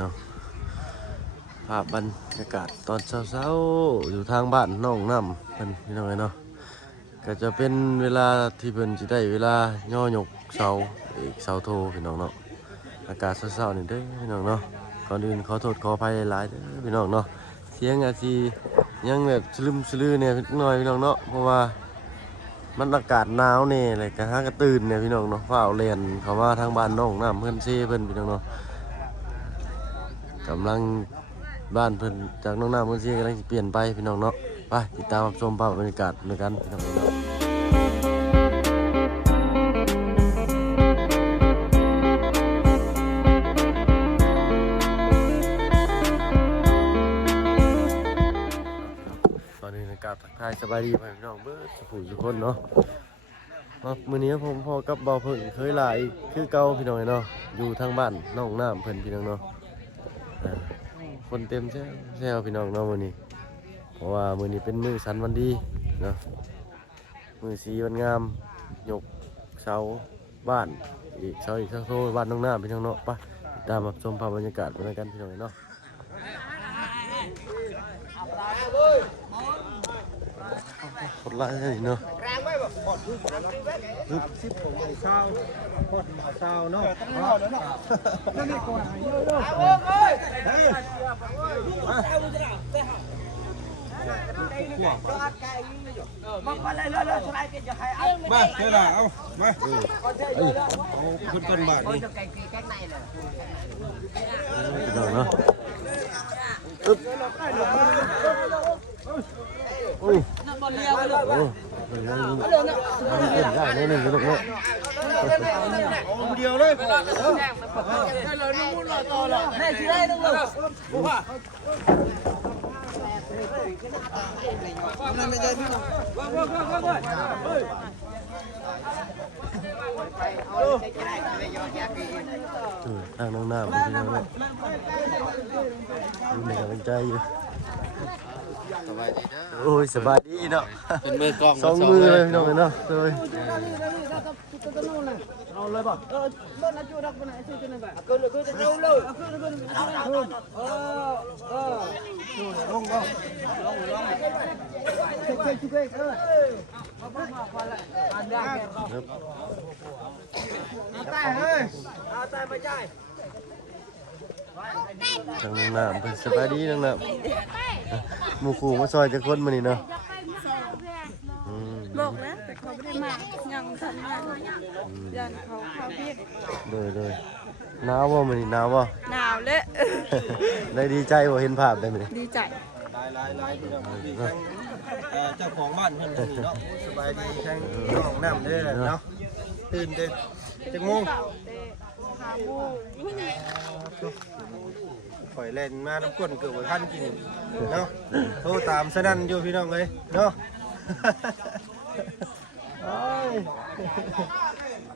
เนาะภาพบรรยากาศตอนเช้าๆอยู่ทางบ้านน้องน้ำเพิ่นพี่น้องเนาะก็จะเป็นเวลาที่เพิ่นสิได้เวลาย่อยกเสาอีกเสาโทพี่น้องเนาะอากาศเช้าๆนี่เด้อพี่น้องเนาะก่อนอื่นขอโทษขออภัยหลายๆเด้อพี่น้องเนาะเสียงอาจสิยังแบบสลืมสลือเนี่ยหน่อยพี่น้องเนาะเพราะว่ามันอากาศหนาวเนี่ยเลยกะหากระตื่นเนี่ยพี่น้องเนาะฝ้าวเรียนเขาว่าทางบ้านน้องน้ำเพิ่นเซ่เพิ่นพี่น้องเนาะกำลังบ้านเพิ่นจากน้องน้ำเพิ่นเซ่กำลังเปลี่ยนไปพี่น้องเนาะไปติดตามรับชมภาพบรรยากาศด้วยกันพี่น้องเนาะตอนนี้อากาศทักทายสบายดีไปพี่น้องเบิดสุขุทุกคนเนาะมื้อนี้ผมพอกับเบาเพิ่งเคยหลายคือเก่าพี่น้องเนาะอยู่ทางบ้านน้องน้ำเพิ่นพี่น้องเนาะคนเต็มแซวพี่น้องเนาะมื้อนี้เพราะว่ามื้อนี้เป็นมื้อสันวันดีเนาะมื้อสีวันงามยกเสาบ้านอีกเสาโทบ้านน้องน้ำพี่น้องเนาะไปตามรับชมภาพบรรยากาศไปด้วยกันพี่น้องเนาะกดไลค์ให้เนาะซิปผมไอ้เศร้าพอดหมาเศร้าเนาะนั่นนี่ก่อนเยอะมาเท่าไหร่เอามาเอาคนบาทนี่เนาะโอ้ยโอ้ได้แน่นึงลูกเนาะเดียวเลยทางน้องน้ำพี่น้องเนาะมีกำลังใจอยู่สบายดีนะโอ้ยสบายดีเนาะเป็นมือกล้องสองมือเลยพี่น้องเนาะเลยเอาเลยป่ะรถนะจูดักไปไหนซื้อกันไปก็จะเอาเลยลงก็เช็คตายเฮ้ยตายไม่ใช่ทางน้องน้ำเป็นสบายดีน้องน้ำหมู่คู่มาซอยจะคนมานี่เนาะบอกนะแต่เขาไม่ได้มายังทำงานยันเขาพี่เลยหนาวบ่มันนี่หนาวบ่หนาวเลยได้ดีใจบ่เห็นภาพได้มั้ยดีใจลายพี่น้องเจ้าของบ้านเพิ่นนี่เนาะสบายดีทั้งน้องน้ำเด้อเนาะตื่นเด้จักโมงข่อยเล่นมาน้ำก้นเกือบทันกินเนาะโทรตามสนั่นอยู่พี่น้องเลยเนาะ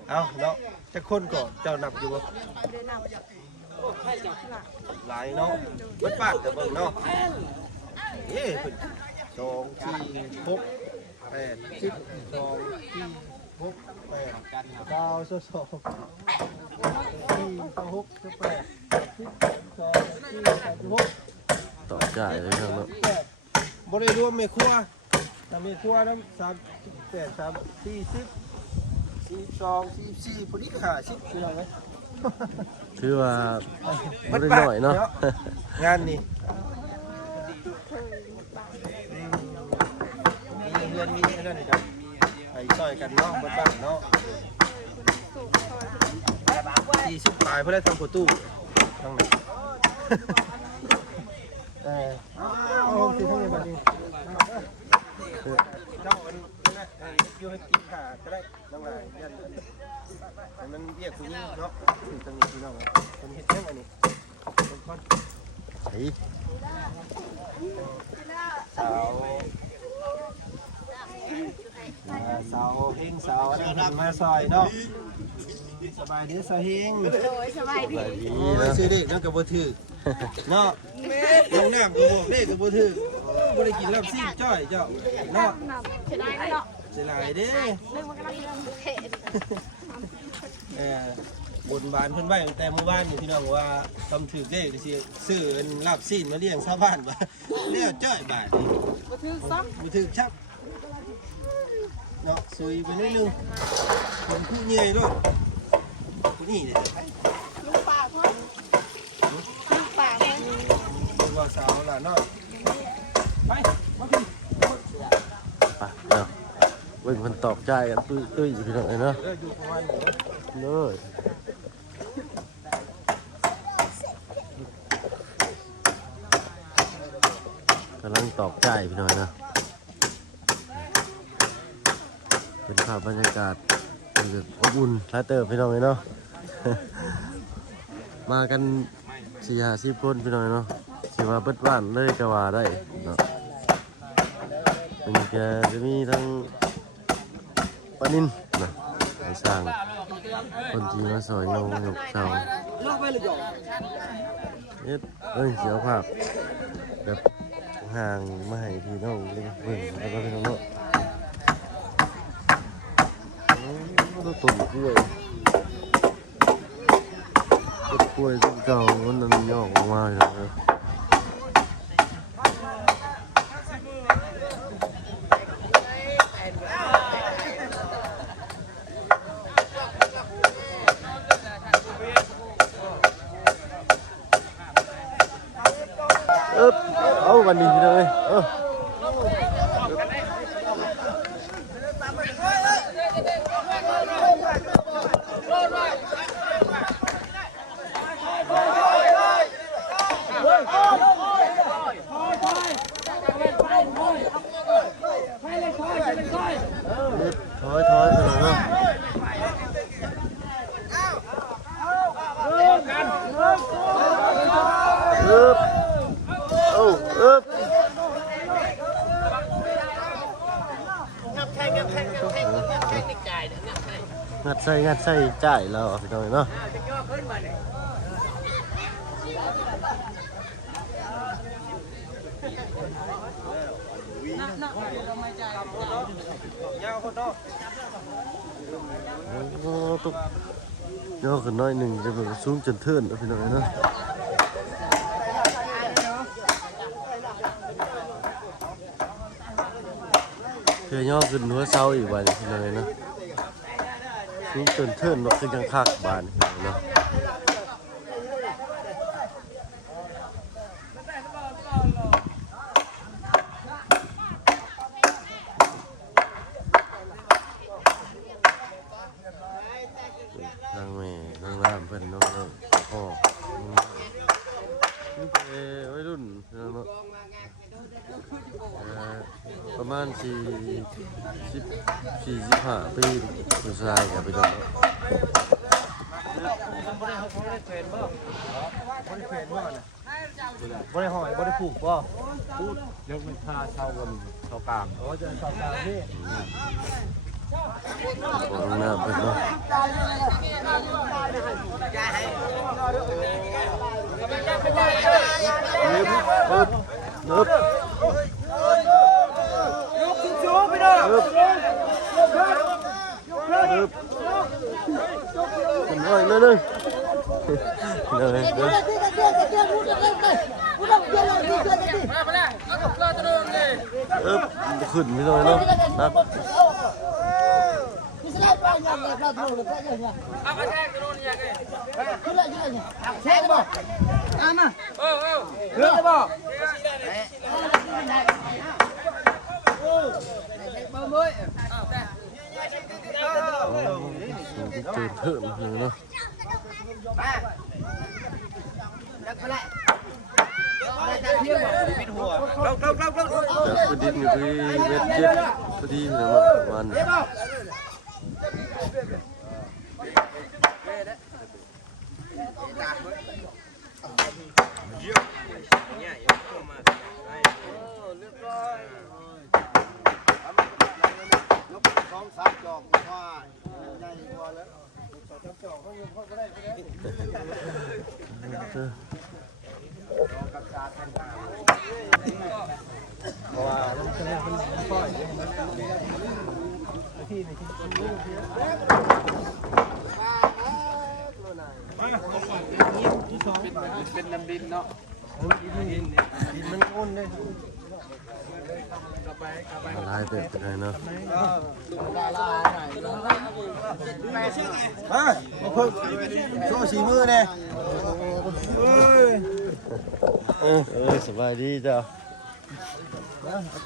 เอาเนาะจะคนก่อนเจ้านับอยู่บ่หลายเนาะวัดบ้านแต่เบิ่งเนาะเย้2 4 6 8 10 2 4 6 8 9 2 4 6 8 ต่อจ่ายเลยครับเนาะบริรวมเมฆัวแต่เมฆัวนั้น38 40 42 44พอดีก็50คืออะไรถือว่าไม่ได้หน่อยเนาะงานนี่มีเงินมีนั่นกันไปต่อยกันเนาะบ้านเนาะ40ปลายเพื่อได้ทำประตูทั้งนั้นเอาที่ทั้งนี้มาดิเจ้ามันอยู่ให้กินขาก็ได้น้องนายยันมันเรียกคุณนี่เนาะถึงตรงนี้พี่น้องคนเห็ดแค่ไหนนี่เป็นคนสาวเฮงสาวมาซอยเนาะสบายดีสาวเฮงสบายดีซื้อเด็กนั่นกับบัวถือเนาะน้องน้ำกับบัวเด็กกับบัวถือบัวได้กินแล้วซิ่งจ้อยเจ้าเนาะเสียดายเนาะเสียดายเด้ บนบานเพิ่นไว้ตั้งแต่เมื่อวานนี่พี่น้องว่าทำถือเลขสิซื้ออันลาบซีนมาเลี้ยงชาวบ้านบ่แล้วจ้อยบาทนี่ บ่ถือซ้ บ่ถือชับเนาะซุยไปนิดนึงผมผู้ใหญ่ด้วยผู้นี่เนี่ย ำลูกปากเพิ่นลูกปากเพิ่น เรียกว่าสาวหลานน้อยไปมาพี่ ไปเนาะเบิ่งคนตอกใจกันตุ้ยๆอยู่พี่น้องเนาะ เด้ออยู่ประมาณนี้ เลยกำลังตอกใจพี่น้อยนะเป็นภาพบรรยากาศแบบอบอุ่นหลายเติบพี่น้องเลยเนาะ มากัน4-50 คนพี่น้องเนาะสิว่าเบิดบ้านเลยก็ว่าได้เนาะมันจะมีทั้งปลานินนะไปสร้างคนจีนมาสอยลงยกเสาเสียวภาพแบบห่างมาให้พี่น้องเล่นเบิ่งแล้วก็พี่น้องเนาะต้นกล้วยต้นกล้วยต้นเก่ามันนั่นยอกออกมาเลยเอาวันนี้พี่น้องเอ้ยถอยพี่น้องเนาะงัดใส่จ่ายแล้วพี่น้องเนาะโอ้ตุ๊กย่อขึ้นน้อยหนึ่งจะแบบสูงจนเทินพี่น้องเนาะเธอย่อขึ้นหัวเสาอีกวันพี่น้องเนาะสูงจนเทินว่าคือยังคักบานเนาะทางแม่ทางน้ำเพิ่นน้องพ่อนี่เป็นวัยรุ่นเนาะประมาณ45 ปีผู้ชายกับไปจน บ่ได้หอยบ่ได้ผูกบ่ พูดยกเป็นค่าเช่ากันเช่ากลาง อ๋อจะสอบถามพี่ ของน้ำเพิ่นเนาะนึบยกสูงๆพี่น้องนึบเป็นน้อยนิดนึงเลยเด้อขึ้นไม่น้อยเนาะครับตื่นเถิดเนาะจากพื้นดินอยู่ที่เมตร7พอดีเนาะวัน เป็นน้ำดินเนาะ ดินมันอ้นเลย ลายเต็มเลยเนาะ มาเพิ่งโชว์สีมือเนี่ย สบายดีจ้า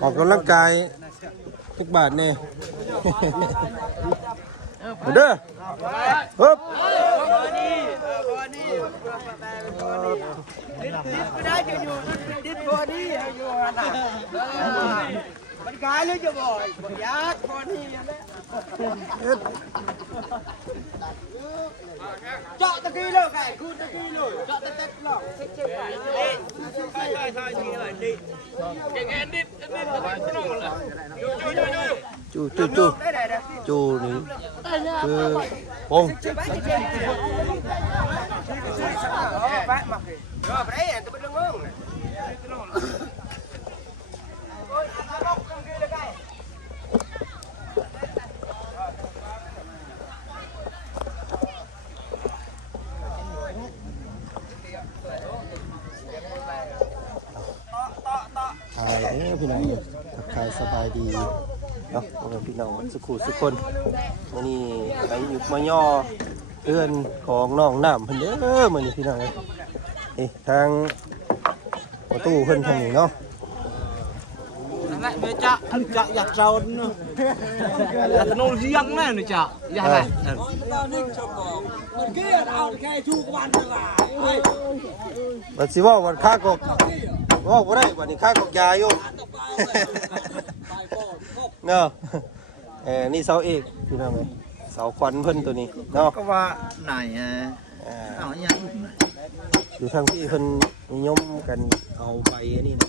ออกกำลังกายทุกบาทเนี่ยเด้อปึ๊บ มันกายเลยจะบ่อยยากพอนี่เจาะตะกี้เลยไก่คุณตะกี้เลยเจาะตะเต็ดหรอกเช็คไปจูนี่คือปง ทายพี่น้องทักทายสบายดีเนาะพี่น้องสุขุสุคนวันนี้ไปอยู่มาย่อเพื่อนของน้องน้ำเพิ่นเด้อมื้อนี้พี่น้องนี่ทางประตูเพิ่นทางนี้เนาะ lại về chợ ăn chợ giặt rau nữa là nó riêng này nữa chợ giặt nàyบัดสิว่าวันค่ากอกว่าบ่ได้บัดนี้ค่ากอกยาอยู่ เนาะนี่เสาเอกพี่น้องเสาควันเพิ่นตัวนี้เนาะ có va này ở nhà อยู่ทางพี่เพิ่นนิยมกันเอาใบอันนี้นะ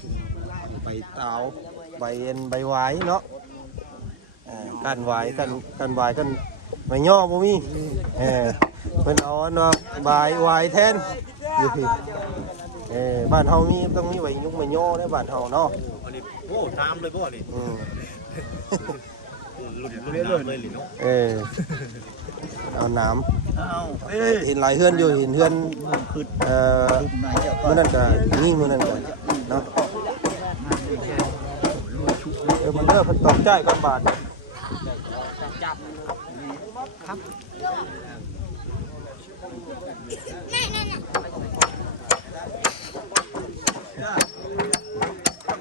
ใบเตาใบหวายเนาะกันหวายกันหวายกันใบย่อบ่มีเพิ่นเอาเนาะใบหวายแทนอยู่พี่บ้านเฮามีต้องมีใบยุกใบย่อในบ้านเฮาเนาะ อันนี้โอ้ตามเลยบ่นี่ รุ่นเลยเนาะ เอาน้ำเห็นหลายเฮือนอยู่เห็นเฮือนมื้อนั้นก็ยิ่งมื้อนั้นก็เนาะมันเด้อเพิ่นตอกจ่ายก่อนบาท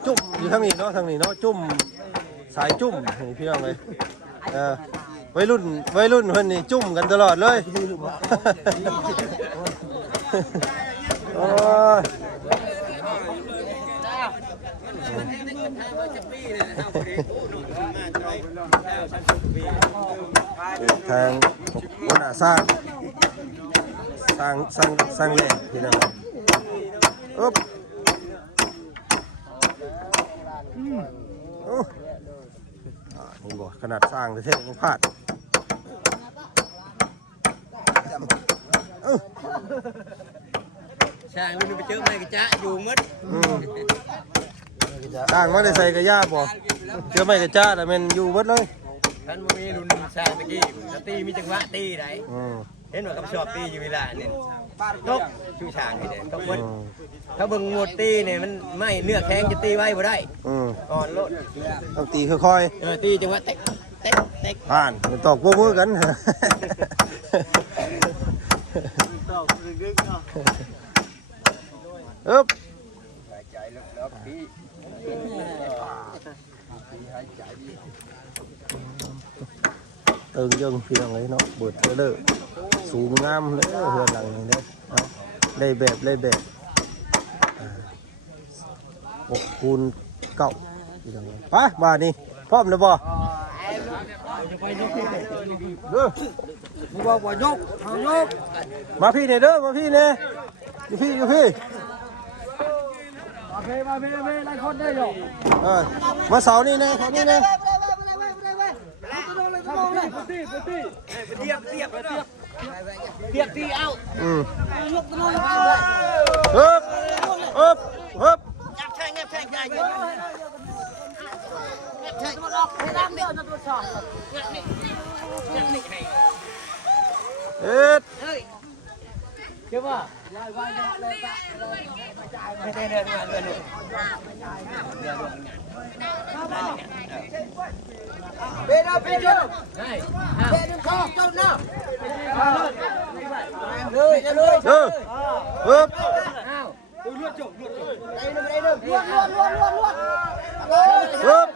จุ่มอยู่ทางนี้เนาะจุ่มสายจุ่มนี่พี่น้องเลยวัยรุ่นเพิ่นนี่จุ่มกันตลอดเลยโอ้ยทางคนสร้างแหล่งพี่น้องอึ๊บนี่บ่ขนาดสร้างเท่ๆยังพลาดช่างมันไปเจอไม้กระจะอยู่มัด สร้างมาได้ใส่กระยาบ่เจอไม่กระจ้าแต่มันอยู่เบิดเลย ท่านมันมีรุ่นช่างตะกี้ตีมีจังหวะตีไหนเห็นว่ากับชอบตีอยู่เวลาเนี่ยตกชูช่างนี่เนี่ยตกมัดถ้าเบิ่งหมดตีเนี่ยมันไม่เนื้อแข็งจะตีไว้บ่ได้ก่อนโลด ต้องตีค่อย ตีจังหวะเต็กเต็กเต็ก ๆผ่านมันตอกมือกันอึ๊บเติงยังพี่น้องเลยเนาะเบิดเด้อสูงงามเลยเฮือนหลังนี้เด้อได้แบบ6 คูณ 9พี่น้องไปบ้านนี้พร้อมแล้วบ่บอกว่ายกเอายก มาพี่เนี่ยเด้อมาพี่เนี่ยอยู่พี่มาหลายคนได้หรอ มาเสานี่นะเสานี่นะเปียกตีเอา ฮึบงับแทงใหญ่งับแทงมันออกให้ร่างเดียวจะตัวชองับนี่ให้ เอ็ด ไม่ได้เดินมาเดินลูกเบนเอาไปเจ้าเบนข้าวเจ้าหน้าเลยเลย ปึ๊บ ลวดจบลวดจบได้หนึ่งลวด ปึ๊บ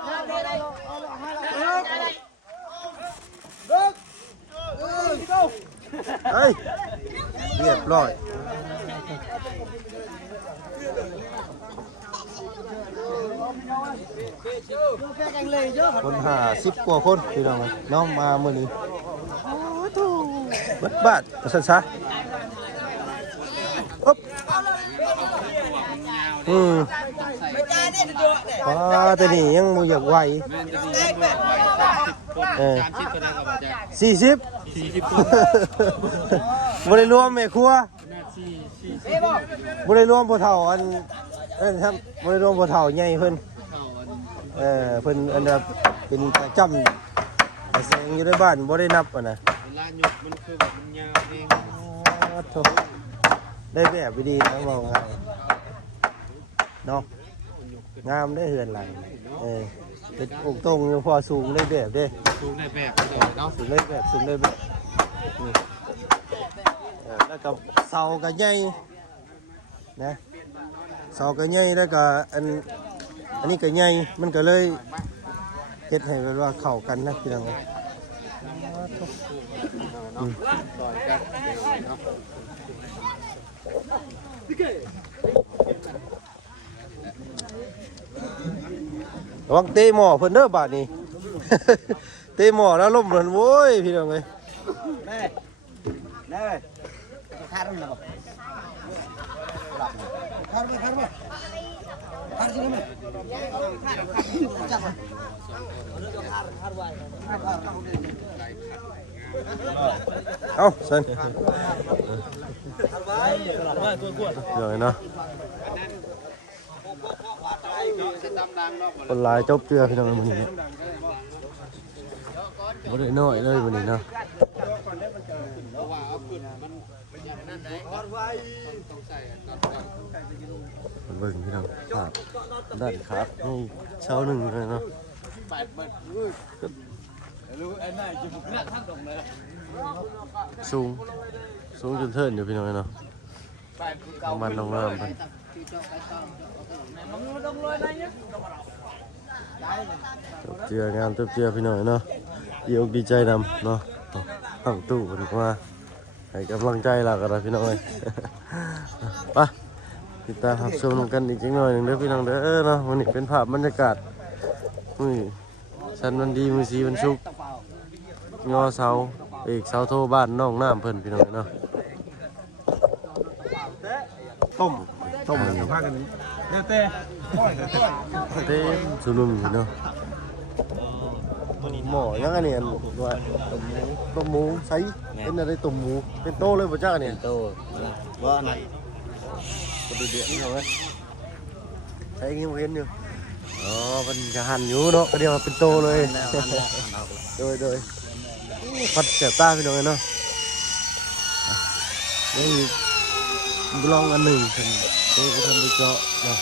เฮ้ยเรียบร้อยคน50 กว่าคนพี่น้องน้องมามื้อนี้โอ้โธ่บัดบาดซั่นซะอ๊บว้าแต่นี่ยังบ่อยากไหว40บ่ได้รวมแม่ครัวบ่ได้รวมผู้เฒ่าอันครับบ่ได้รวมผู้เฒ่าใหญ่เพิ่นเพิ่นอันน่ะเป็นประจำแสงอยู่ในบ้านบ่ได้นับอ่ะนะ เวลาหยุดมันคือแบบมันยาวเอง โธ่ได้แบบดีนะบอกง่ายเนาะงามได้เฮือนหลังเป็นองค์ตรงอยู่พอสูงได้แบบเด้ สูงในแบบเนาะ สูงได้แบบนี่แล้วก็เสาก็ใหญ่นะเสาก็ใหญ่แล้วก็อันนี้ก็ใหญ่มันก็เลยเฮ็ดให้แบบว่าเข้ากันนะพี่น้องระวังเตะหม้อเพิ่นเด้อบาดนี้ เตะหม้อแล้วล้มเพิ่นโว้ยพี่น้องเอ้ย ได้ทานมั้ยทานมั้ยทานสิมั้ยจับเอาเซินเดี๋ยวเนาะคนหลายจบเจือพี่น้องมื้อนี้บ่ได้น้อยเลยมื้อนี้เนาะเบิ่งพี่น้องครับด้านครับให้เช้าหนึ่งเลยเนาะสูงจนเทินอยู่พี่น้องเนาะมันลงน้ำไปเจืองามเจือพี่น้องเนาะดีใจนำเนาะตั้งตู้กันว่าให้กำลังใจหลักอะไรพี่น้องเอ้ยไปติดตามรับชมกันอีกจังหน่อยหนึ่งเด้อพี่น้องเด้อเนาะวันนี้เป็นภาพบรรยากาศสันวันดีมือสีวันศุกร์งอเสาเอกเสาโทบ้านน้องน้ำเพิ่นพี่น้องเนาะต้มพากันเต้สุนุ่มเนาะหม้อยังไงเนี่ยว่าต้มหมูใส่เป็นอะไรต้มหมูเป็นโตเลยบ่จ้าเนี่ยโตว่าอะไรก็ดูเดือดนี่เหรอเว้ยใส่ยังเห็นอยู่อ๋อมันจะหั่นอยู่เนาะก็เดี๋ยวเป็นโตเลยโดยพัดเสียบตาพี่น้องเนาะนี่ลองอันหนึ่งถึงเต้ก็ทำไปเจาะเนาะ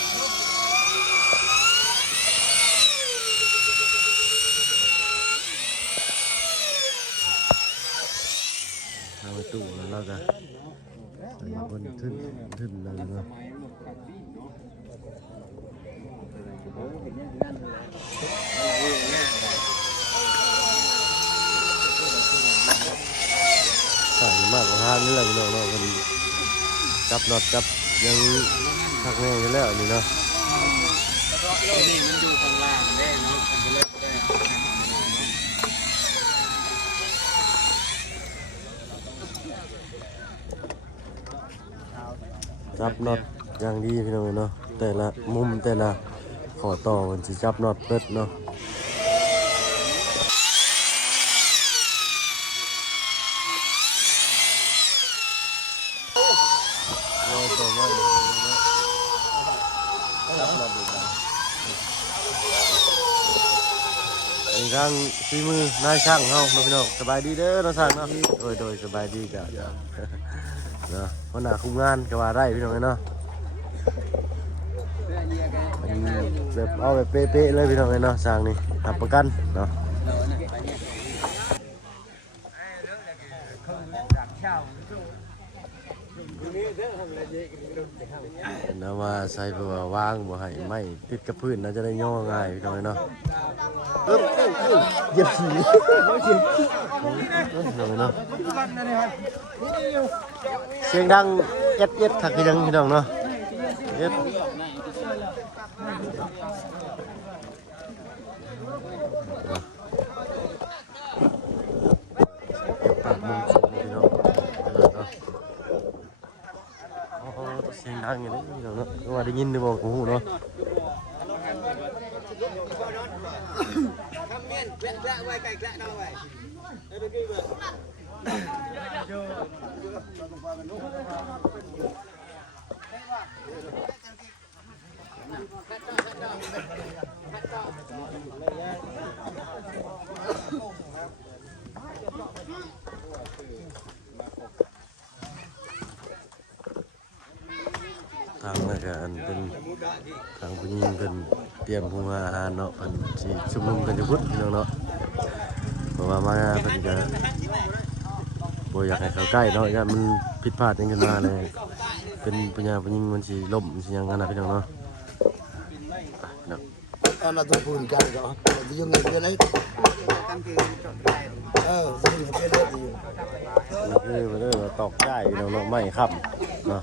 เอาไปตู้แล้วกันใส่บนทึนเลยเนาะใส่มากกว่าทานนี่แหละพี่น้องเนาะมันจับน็อตจับยังทักแน่กันแล้วนี่เนาะ นี่มันอยู่ข้างล่างเด้เนาะมันก็เลยได้ จับน็อตอย่างดีพี่น้องเนาะแต่ละมุมแต่ละขอต่อมันจะจับน็อตเปิดเนาะอีกครั้งฝีมือนายช่างเฮาพี่น้องสบายดีเด้อน้องช่างเนาะโดยสบายดีจ้ะเนาะ หัวหน้าคุมงานก็ว่าได้พี่น้องเนาะเป็นแบบเอาแบบเป๊ะๆเลยพี่น้องเนาะสร้างนี่รับประกันเนาะนะว่าใส่เพื่อวางบ่ให้ไม่ติดกับพื้นน่าจะได้ย่อง่ายพี่น้องเนาะเหยียบขี้พี่น้องเนาะเสียงดังเอ็ดคักคือยังพี่น้องเนาะเอ็ดปากมุมสูงพี่น้องเสียงดังอย่างนี้พี่น้องเนาะว่าได้ยินได้บอกโอ้โหเนาะทางนั้นก็อันเป็นทางผู้หญิงเป็นเตรียมพุงอาหารเนาะเพิ่นสิชุมนุมกันอยู่พุ่นพี่น้องเนาะเพราะว่ามาเพิ่นก็บ่อยากให้เข้าใกล้เนาะอย่ามันผิดพลาดจังขึ้นมาเลยเป็นผู้หญิงมันสิล้มสิหยังกันนะพี่น้องเนาะเนาะ Ana tu pun kan kau. Dia yang dia lain. Dia yang dia lain. นี่คือเรื่องตอกใจพี่น้องเนาะไม่ครับเนาะ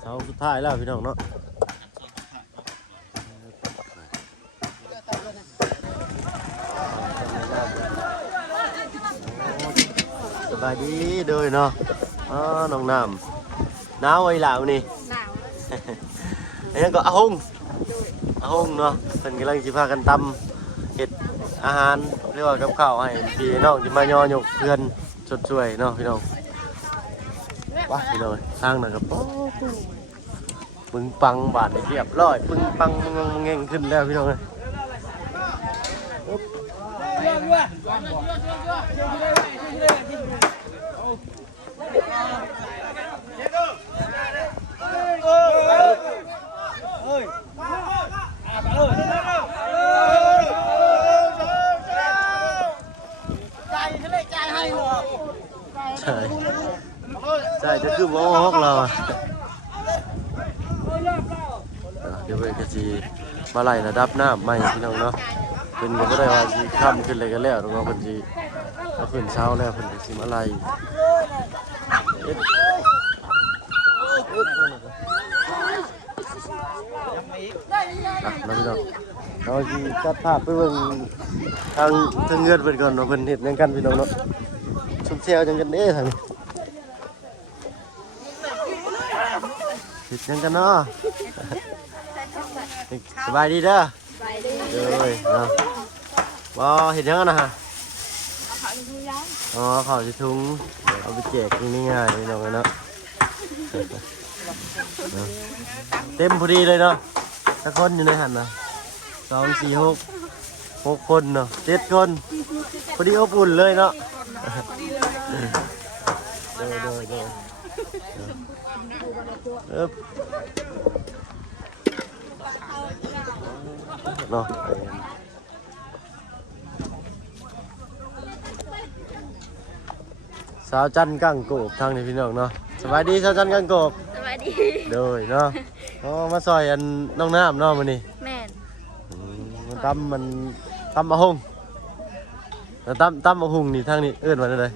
เสาสุดท้ายแล้วพี่น้องเนาะสบายดีเด้อเนาะน้องน้ำหนาวไว้แล้วนี่ หนาว อันนั้นก็อาหงเนาะเพิ่นกำลังสิพากันตำเฮ็ดอาหารเรียกว่ากับข้าวให้พี่น้องที่มายอยกเพื่อนสดช่วยเนาะพี่น้องว้าพี่น้องทางนั้นก็ปึ้งปังบาดเรียบร้อยปึ้งปังเง่งขึ้นแล้วพี่น้องเอ้ยใช่จะคือบ่ฮอกเราอะเดี๋ยวไปกะสิมาไล่ระดับน้ำใหม่พี่น้องเนาะเพิ่นก็บ่ได้ว่าสิค่ำขึ้นเลยกันแล้วน้องๆเพิ่นสิเอาขึ้นเช้าแล้วเพิ่นก็สิมาไล่แล้วพี่น้องเราสิจัดภาพไปเบิ่งทางเงินเพิ่นก่อนเนาะเพิ่นเฮ็ดหยังกันพี่น้องเนาะชุมแซวจังกันเด้ทางนี้เฮ็ดหยังกันเนาะสบายดีเด้อสบายดีเลยเนาะบ่เฮ็ดหยังกันนะฮะข้าวสิถุงเอาไปแจกนี่ง่ายๆพี่น้องเนาะเต็มพอดีเลยเนาะสักคนอยู่ในหันนะ2 4 6คนเนาะ7คนพอดีอบอุ่นเลยเนาะเด้อเนาะสาวจันกั้งโกบทางนี้พี่น้องเนาะสบายดีสาวจันกั้งโกบ สวัสดี เด้อเนาะมาซอยอันน้องน้ำเนาะมื้อนี้ แม่น มันตำมะฮุ่งแล้วตำมะฮุ่งนี่ทางนี้เอิ้นว่าจังได๋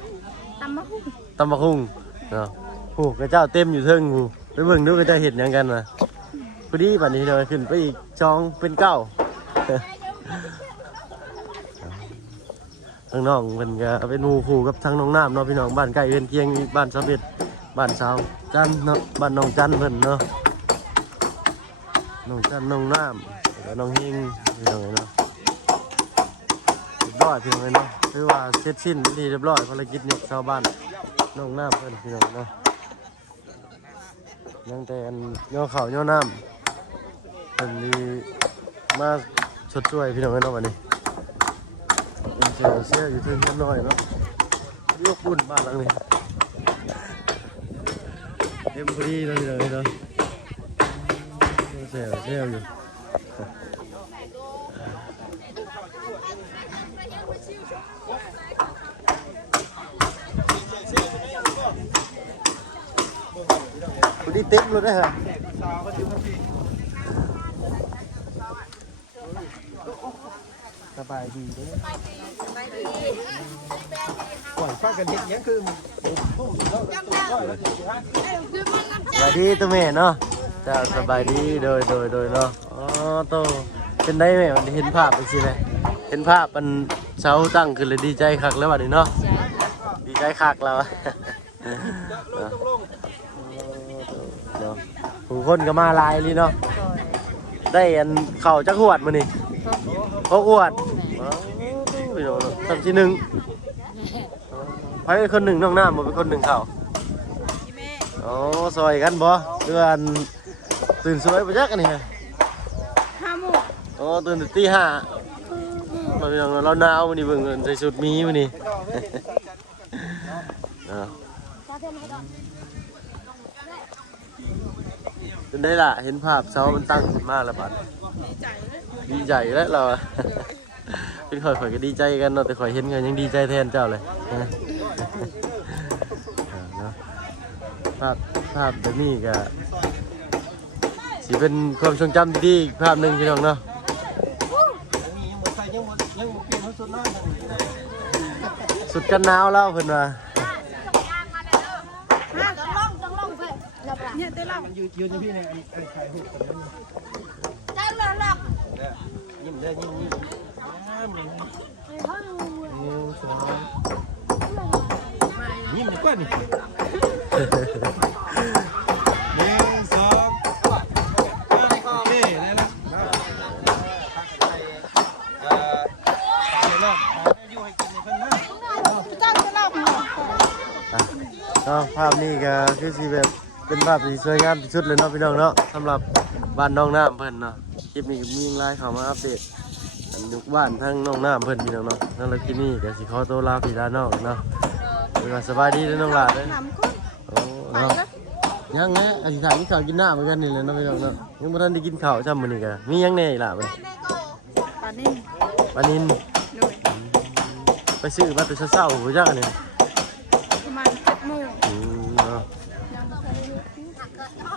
ตำมะฮุ่ง ตำมะฮุ่งเนาะโอ้กระเจ้าเต็มอยู่เทิงหูไปเบิ่งดูกระเจ้าเฮ็ดหยังกันน่ะพอดีบัดนี้เนาะขึ้นไปอีก2เป็น9ทางน้องเพิ่นก็เป็นหมู่คู่กับทางน้องน้ำเนาะพี่น้องบ้านใกล้เรือนเคียงบ้านสำเร็จบ้านสาวจันเนาะบ้านน้องจันเพิ่นเนาะน้องจันน้องน้ำแล้วน้องเฮงพี่น้องเนาะ ร้อยพี่น้องเนาะคือว่าเสร็จสิ้นเป็นที่เรียบร้อยภารกิจยกชาวบ้านน้องน้ำเพิ่นพี่น้องเนาะยังแต่อันย่อเข่าย่อน้ำเพิ่นมีมาชดช่วยพี่น้องเนาะวันนี้เป็นเสียอยู่ถึงเรียบร้อยเนาะยกบุญบ้านหลังนี้เต็มพอดีเลยพี่น้องเนาะเสียอยู่พอดีเต็มเลยนะฮะสบายดีเด้อ ก่อนฟังกันเห็นยังคือ สบายดีตัวแม่เนาะจ้าสบายดีโดยเนาะอ๋อโตเป็นได้แม่มันเห็นภาพไปสิเลยเห็นภาพมันเช้าตั้งขึ้นเลยดีใจคักแล้ววันนี้เนาะดีใจคักแล้วเนาะผู้คนก็มาลายเลยเนาะได้อันเข่าจักหวดมานี่เขาอวดพี่น้องทำที่หนึ่งไปคนหนึ่งน้องน้ำมาเป็นคนหนึ่งเข่าอ๋อซอยกันบ่เดือนตื่นสวยไปจักอันนี้ 5 โมง อ๋อตื่นตี 5มาพี่น้องเราหนาวมื้อนี้เบิ่งใส่ชุดมีมื้อนี้เป็นได้ล่ะเห็นภาพเสามันตั้งขึ้นมาแล้วบัดดีใจแล้วเราเป็นข่อยก็ดีใจกันเนาะแต่ข่อยเห็นกันยังดีใจแทนเจ้าเลยภาพแบบนี้ก็สิเป็นความทรงจำที่ดีอีกภาพหนึ่งพี่น้องเนาะสุดกันหนาวแล้วเพิ่นว่า เนี่ยได้รับ ยืนอยู่พี่ในไข่หุบกันยิ้มได้ยิ้มยิ้มดีกว่านี่1 2โอเคได้แล้วอยู่ให้กินในเพิ่นนะ ภาพนี้ก็คือสิแบบเป็นภาพที่สวยงามที่สุดเลยเนาะพี่น้องเนาะสำหรับบ้านน้องน้ำเพิ่นเนาะคลิปนี้ก็มีไลน์เข้ามาอัปเดตอันยุคบ้านทั้งน้องน้ำเพิ่นพี่น้องเนาะนั่นแหละที่นี่ก็สิขอตัวลาพี่ลาน้องเนาะเป็นว่าสบายดีเด้อน้องหลานเด้อ ทำก่อน โอ้เนาะยังไงอธิษฐานกินข้าวกินน้ำเหมือนกันนี่แหละเนาะพี่น้องเนาะยังบ่ทันได้กินข้าวซ้ำมื้อนี้ก็มียังแหน่อีกล่ะบัด ปานิ่ม ปลานิน โดย ไปซื้อมาแต่เช้าๆบ่จักอันนี้ ประมาณ7 โมง เนาะ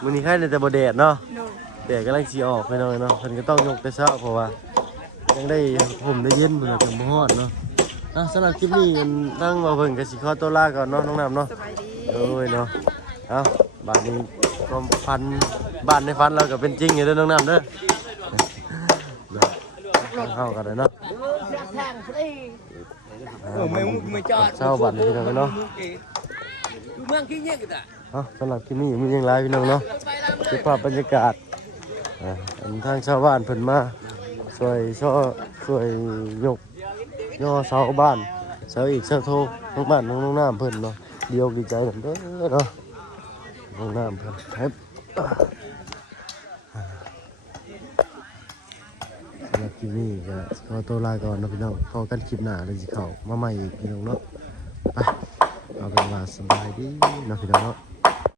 มื้อนี้ใครได้แต่บ่แดดเนาะ โดย แดดกำลังสิออกไปหน่อยเนาะเพิ่นก็ต้องยกแต่เช้าเพราะว่ายังได้ผมได้เย็นเพิ่นก็ถึงบ่ฮอดเนาะสำหรับคลิปนี้ทั้งว่าเพิ่นก็สิขอตัวลาก่อนเนาะน้องน้ำเนาะ สบายดี โอ้ยเนาะเอาบ้านนี้ความฝันบ้านในฝันเราก็เป็นจริงอยู่เด้อน้องน้ำเด้อเนาะเข้ากันเลยเนาะ โอ้ไม่จอด เช้าบ้านพี่น้องเนาะ เมืองขี้เงี้ยกันอ่ะ สำหรับคลิปนี้มีอย่างไรพี่น้องเนาะเก็บภาพบรรยากาศอันทางชาวบ้านเพิ่นมาช่วยยกย่อเสาบ้านเสาอีกเสาโททุกบ้านน้องน้ำเพิ่นเนาะเดียวดีใจกันเด้อเนาะน้องน้ำเพิ่นครับสำหรับคลิปนี้ก็ขอตัวลาก่อนนะพี่น้องพอกันคลิปหน้าเลยสิเข้ามาใหม่อีกพี่น้องเนาะไปเอาเป็นว่าสบายดีนะพี่น้องเนาะ